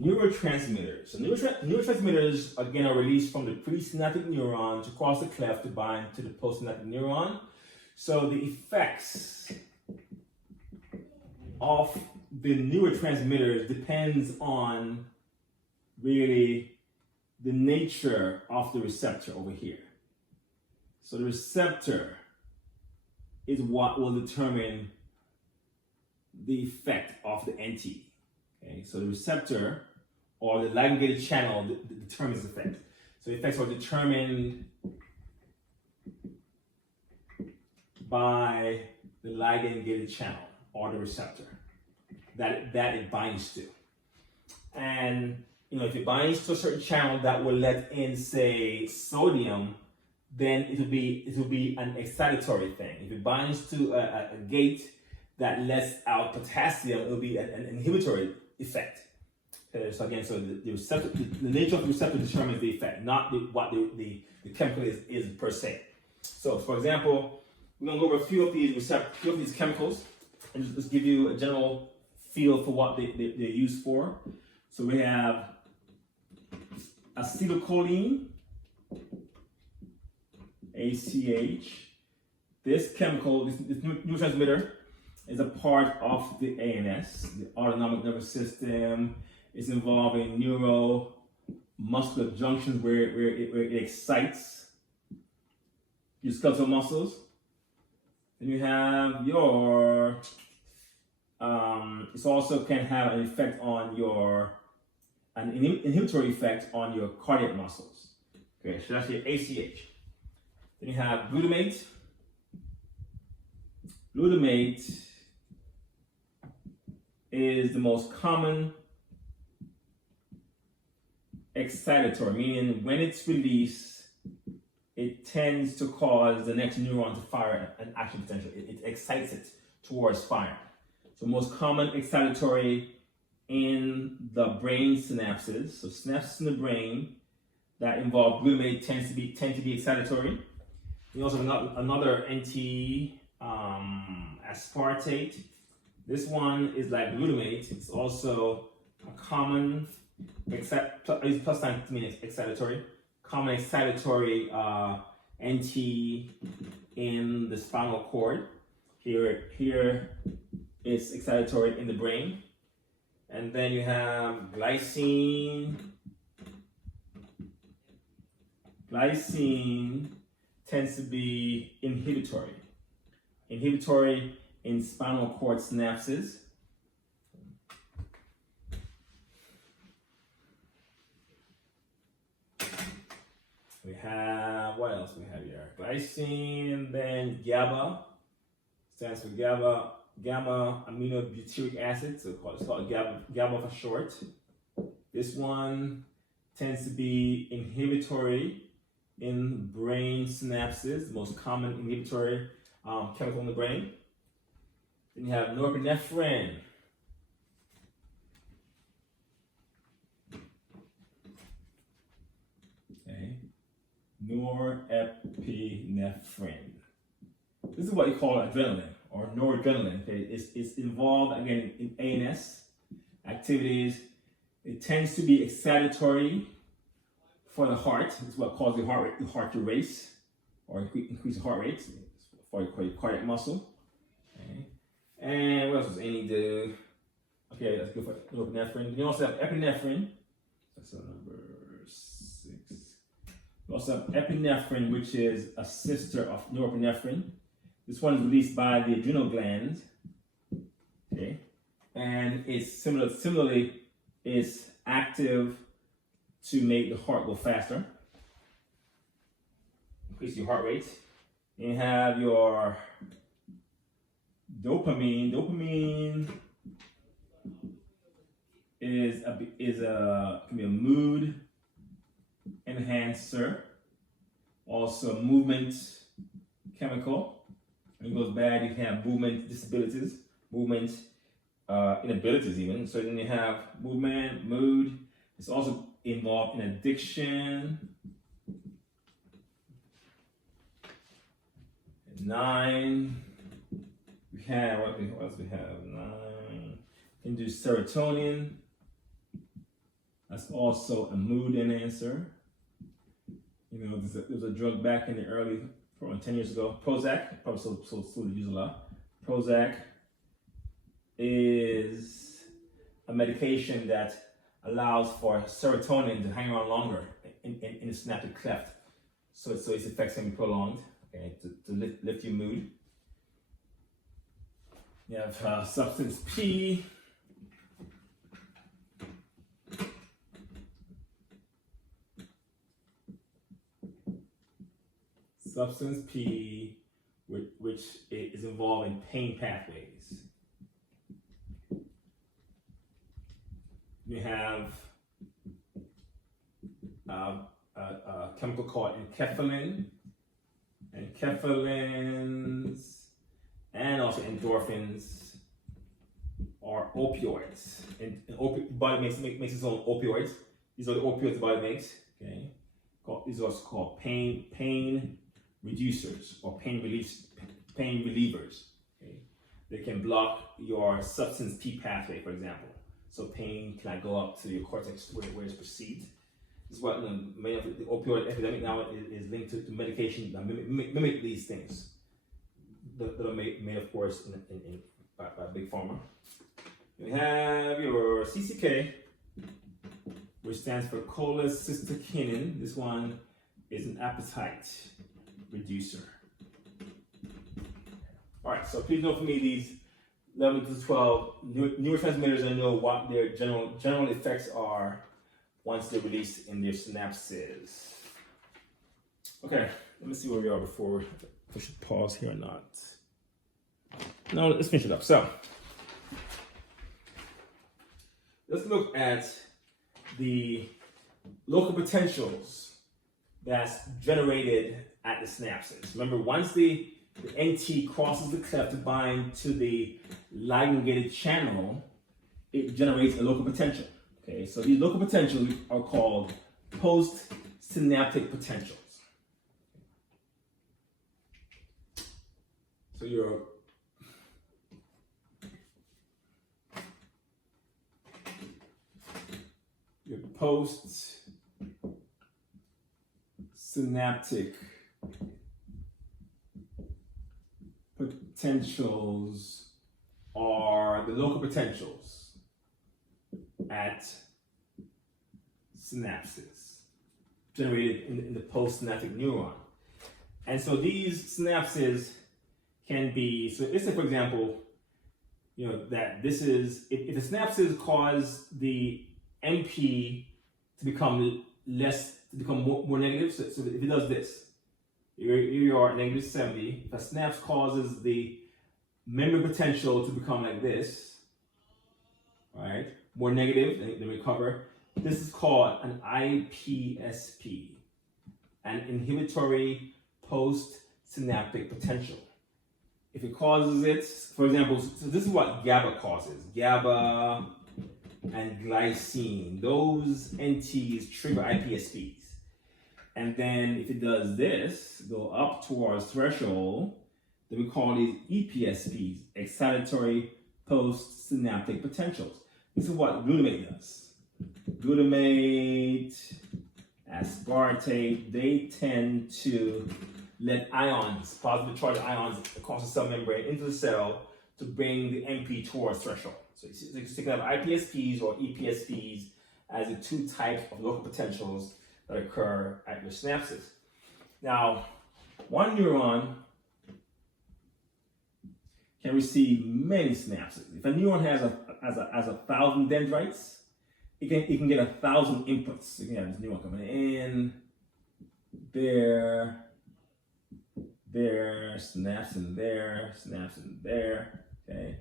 neurotransmitters. So neurotransmitters, again, are released from the presynaptic neuron to cross the cleft to bind to the postsynaptic neuron. So the effects of the neurotransmitters depends on really the nature of the receptor over here. So the receptor is what will determine the effect of the NT. Okay, so the receptor or the ligand-gated channel determines the effect. So the effects are determined by the ligand-gated channel or the receptor that it binds to. And if it binds to a certain channel that will let in, say, sodium, then it will be an excitatory thing. If it binds to a gate that lets out potassium, it will be an inhibitory effect. So again, the receptor, the nature of the receptor determines the effect, not what the chemical is per se. So, for example, we're going to go over a few of these chemicals and just give you a general feel for what they're used for. So we have acetylcholine, ACH. This chemical, this neurotransmitter, is a part of the ANS, the autonomic nervous system. It's involved in neuromuscular junctions where it excites your skeletal muscles. Then you have your, it also can have an effect on an inhibitory effect on your cardiac muscles. Okay, so that's your ACH. Then you have glutamate. Glutamate is the most common excitatory, meaning when it's released, it tends to cause the next neuron to fire an action potential. It excites it towards fire. So most common excitatory in the brain synapses. So synapses in the brain that involve glutamate tend to be excitatory. We also have another NT, aspartate. This one is like glutamate. It's also a common plus sign to mean excitatory. Common excitatory NT in the spinal cord. Here is excitatory in the brain. And then you have glycine. Glycine tends to be inhibitory. Inhibitory in spinal cord synapses. We have, what else we have here? Glycine, then GABA, stands for gamma aminobutyric acid, so it's called GABA for short. This one tends to be inhibitory in brain synapses, the most common inhibitory chemical in the brain. Then you have norepinephrine. Okay, norepinephrine. This is what you call adrenaline or noradrenaline. Okay, it's involved again in ANS activities. It tends to be excitatory for the heart. It's what causes the heart to race or increase the heart rate for your cardiac muscle. Okay. And what else does any do? Okay, let's go for norepinephrine. You also have epinephrine. That's number 6. You also have epinephrine, which is a sister of norepinephrine. This one is released by the adrenal gland. Okay, and it's similarly is active to make the heart go faster, increase your heart rate. You have your dopamine. Dopamine can be a mood enhancer, also movement chemical. When it goes bad, you can have movement disabilities, movement inabilities even. So then you have movement, mood. It's also involved in addiction. 9. We have what else we have? 9. You can do serotonin. That's also a mood enhancer. You know, there was a drug back in the early, probably 10 years ago, Prozac, probably still used a lot. Prozac is a medication that allows for serotonin to hang around longer in the synaptic cleft. So its effects can be prolonged, okay, to lift your mood. You have substance P. Substance P, which is involved in pain pathways. You have a chemical called enkephalin, enkephalins, and also endorphins are opioids. And the body makes its own opioids. These are the opioids the body makes. Okay, these are also called pain reducers or pain relievers. Okay, they can block your substance P pathway, for example. So pain can go up to your cortex where it's perceived. This is what many of the opioid epidemic now is linked to medication that mimic these things that are made of course, by Big Pharma. You have your CCK, which stands for cholecystokinin. This one is an appetite reducer. All right, so please note for me these 11 to 12 neurotransmitters, and know what their general effects are once they're released in their synapses. Okay, let me see where we are before I should pause here or not. No, let's finish it up. So let's look at the local potentials that's generated at the synapses. Remember, once the NT crosses the cleft to bind to the ligand-gated channel, it generates a local potential. Okay, so these local potentials are called postsynaptic potentials. So your postsynaptic potentials are the local potentials at synapses generated in the postsynaptic neuron. And so these synapses can be, so let's say for example, you know, that this is, if the synapses cause the MP to become more negative, so if it does this, here you are at negative 70, if a synapse causes the memory potential to become like this, right, more negative, then recover, this is called an IPSP, an inhibitory postsynaptic potential. If it causes it, for example, so this is what GABA causes. GABA and glycine, those NTs trigger IPSPs. And then if it does this, go up towards threshold, then we call these EPSPs, excitatory postsynaptic potentials. This is what glutamate does. Glutamate, aspartate, they tend to let ions, positive charged ions, across the cell membrane into the cell to bring the MP towards threshold. So you can have IPSPs or EPSPs as the two types of local potentials that occur at your synapses. Now, one neuron can receive many synapses. If a neuron has 1,000 dendrites, it can get 1,000 inputs. You can have this neuron coming in, there, synapse in there, synapse in there, okay?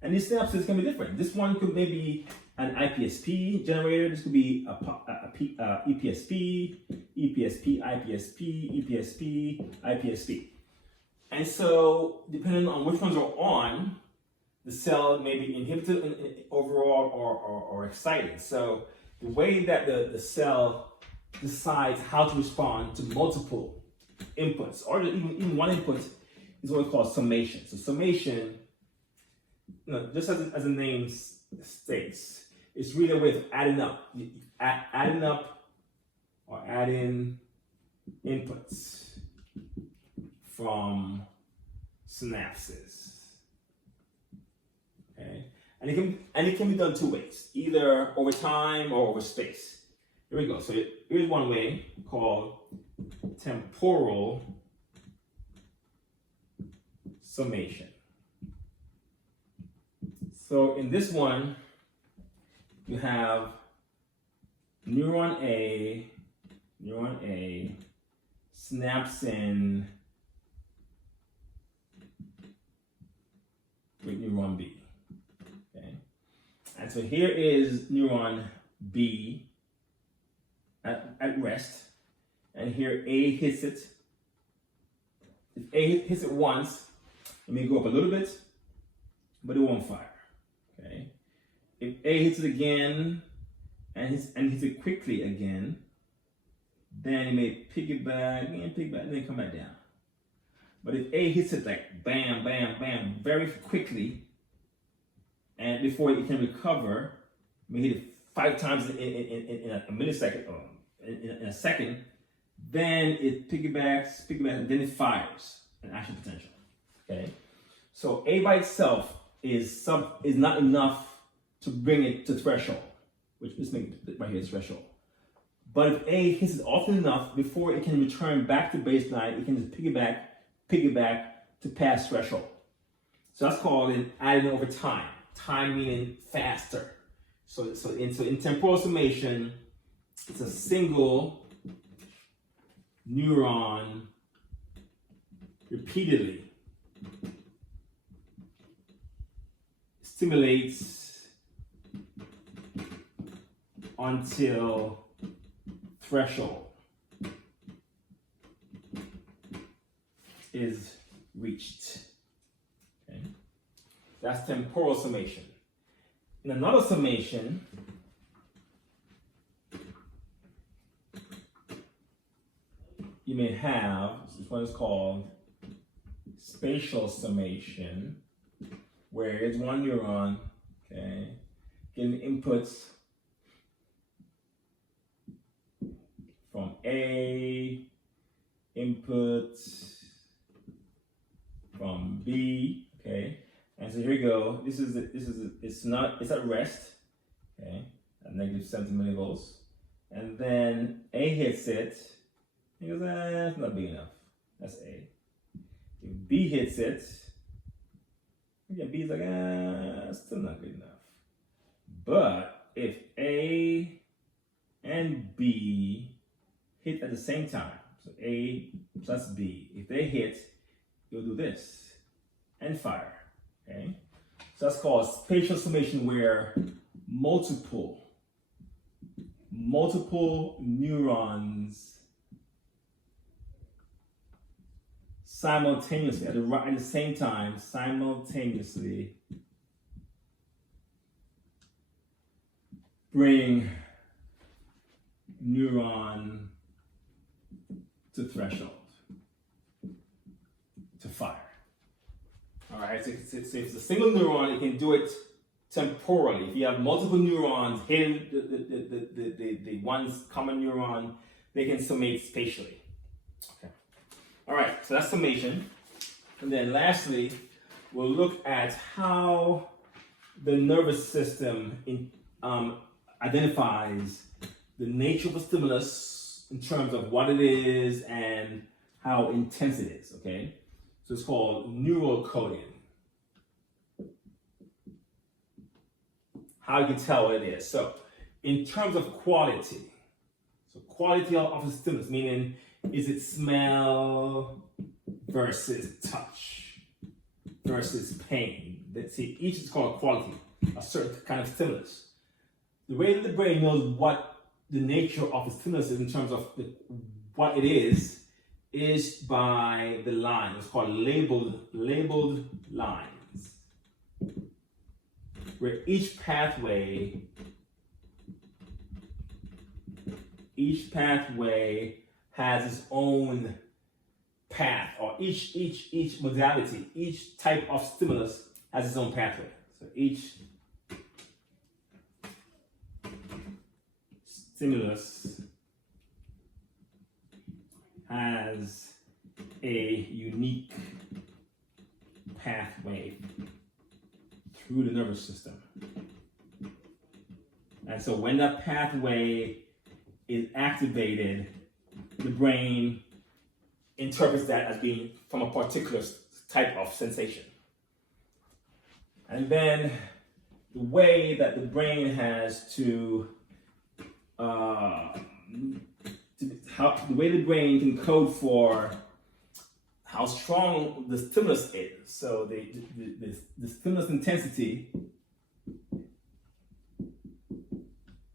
And these synapses can be different. This one could maybe an IPSP generator. This could be a EPSP, IPSP, IPSP. And so, depending on which ones are on, the cell may be inhibited overall or excited. So, the way that the cell decides how to respond to multiple inputs, or even one input, is what we call summation. So, summation, you know, just as the name states, It's really a way of adding up, adding up or adding inputs from synapses. Okay, and it can be done two ways, either over time or over space. Here we go. So here's one way called temporal summation. So in this one, you have neuron A snaps in with neuron B. Okay, and so here is neuron B at rest, and here A hits it. If A hits it once, it may go up a little bit, but it won't fire. Okay. If A hits it again and hits it quickly again, then it may piggyback, and then come back down. But if A hits it like bam, bam, bam, very quickly, and before it can recover, it may hit it 5 times in a millisecond or in a second, then it piggybacks, and then it fires an action potential. Okay, so A by itself is not enough to bring it to threshold, which is right here is threshold. But if A hits it often enough before it can return back to baseline, it can just piggyback to pass threshold. So that's called an adding over time. Time meaning faster. So in temporal summation, it's a single neuron repeatedly stimulates until threshold is reached. Okay, that's temporal summation. In another summation, you may have, this one is called spatial summation, where it's one neuron, okay, getting inputs from A, inputs from B, okay, and so here we go. It's at rest, okay, at negative 70 millivolts, and then A hits it. He goes, it's not big enough. That's A. If B hits it, again, B is like, still not good enough. But if A and B hit at the same time, so A plus B, if they hit, you'll do this and fire. Okay? So that's called spatial summation, where multiple neurons simultaneously, at the same time, simultaneously bring neuron to threshold, to fire. All right, so if it's a single neuron, it can do it temporally. If you have multiple neurons hitting the one common neuron, they can summate spatially. Okay. All right, so that's summation. And then lastly, we'll look at how the nervous system identifies the nature of a stimulus in terms of what it is and how intense it is, okay? So it's called neural coding. How you can tell what it is. So in terms of quality, so quality of a stimulus, meaning is it smell versus touch versus pain? Let's see, each is called quality, a certain kind of stimulus. The way that the brain knows what the nature of the stimulus is in terms of what it is by the line. It's called labeled lines, where each pathway has its own path, or each modality, each type of stimulus has its own pathway. So each stimulus has a unique pathway through the nervous system. And so when that pathway is activated, the brain interprets that as being from a particular type of sensation. And then the way that the brain has the way the brain can code for how strong the stimulus is. So the stimulus intensity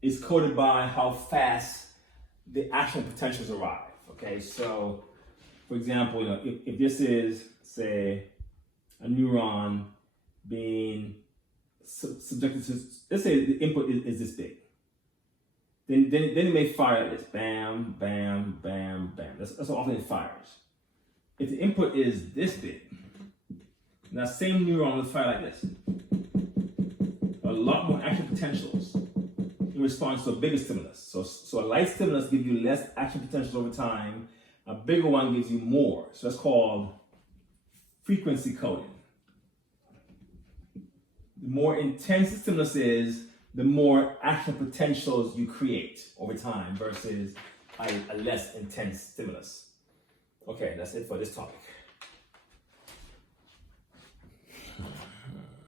is coded by how fast the action potentials arrive. Okay, so for example, if this is, say, a neuron being subjected to, let's say the input is this big, then it may fire like this, bam, bam, bam, bam. That's how often it fires. If the input is this big, that same neuron will fire like this. A lot more action potentials in response to a bigger stimulus. So a light stimulus gives you less action potential over time. A bigger one gives you more. So that's called frequency coding. The more intense the stimulus is, the more action potentials you create over time versus a less intense stimulus. Okay, that's it for this topic.